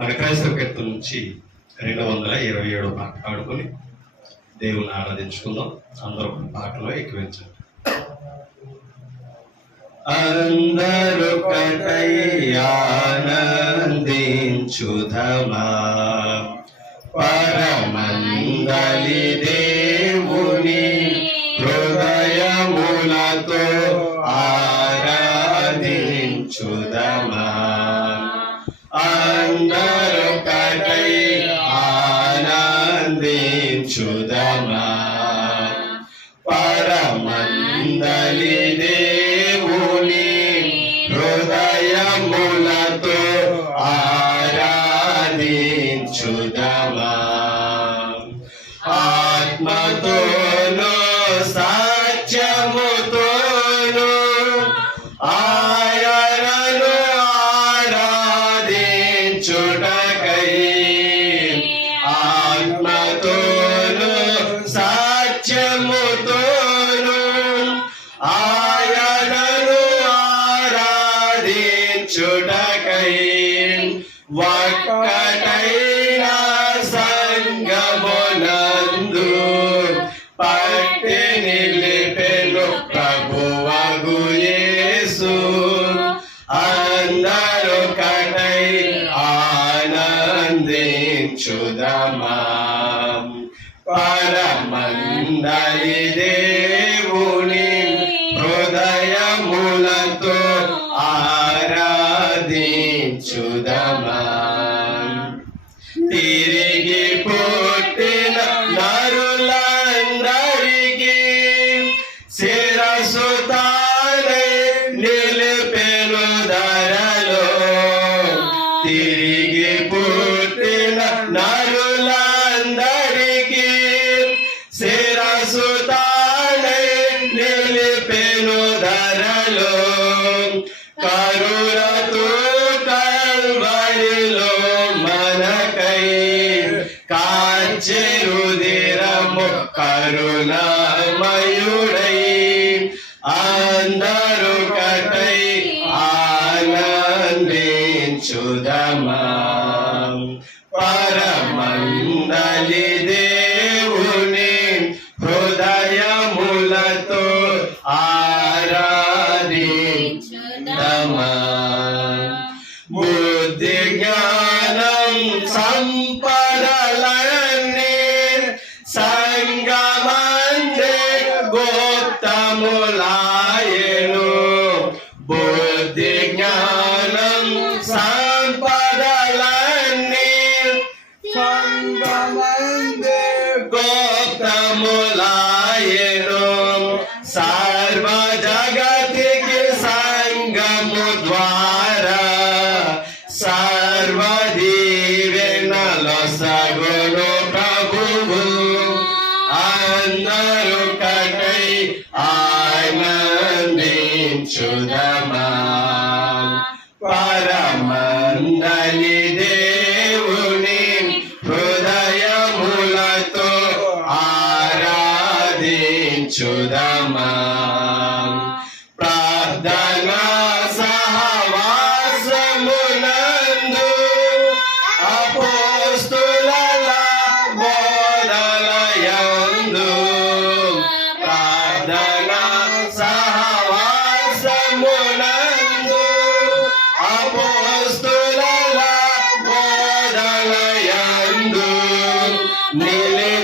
మన కీర్తన నుంచి రెండు వందల ఇరవై ఏడు పాట పాడుకొని దేవుని ఆరాధించుకుందాం. అందరూ పాటలో ఎక్కువించండి. అందరూ కటయ్యానందించుధమా పరమందలి దేవుని హృదయములతో ఆ ఆనందించుదమా పరమందలి దేవుని హృదయములతో ఆరాధించుదా? ఆనందించుదమా పరమందలి దేవుని హృదయములతో ఆరాధించుదమా. అందరూ కటై ఆనందించుదమా. పరమందలి దేవుని హృదయములతో ఆరాధించుదమా. బుద్ధి జ్ఞానం సంపదలన్నీ ఆనందించుదమా పరమందలి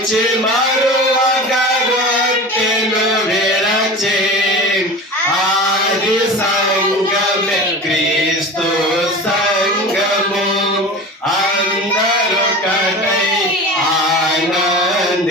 నిలిచి మరువక గొట్టెలు విరచే ఆది సంగమే క్రీస్తు సంగము. అందరూ కటై ఆనందించుదమా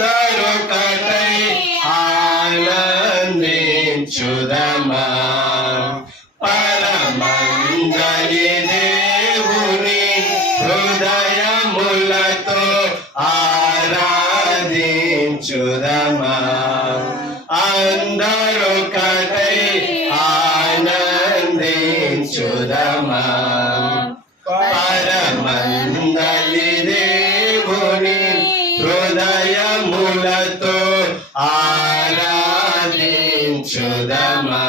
అందరొకటై ఆనందించుదమా. పరమందరి దేవుని హృదయములతో ఆరాధించుదమా. అందరొకటై ఆనందించుదమా. ఉంచుదమా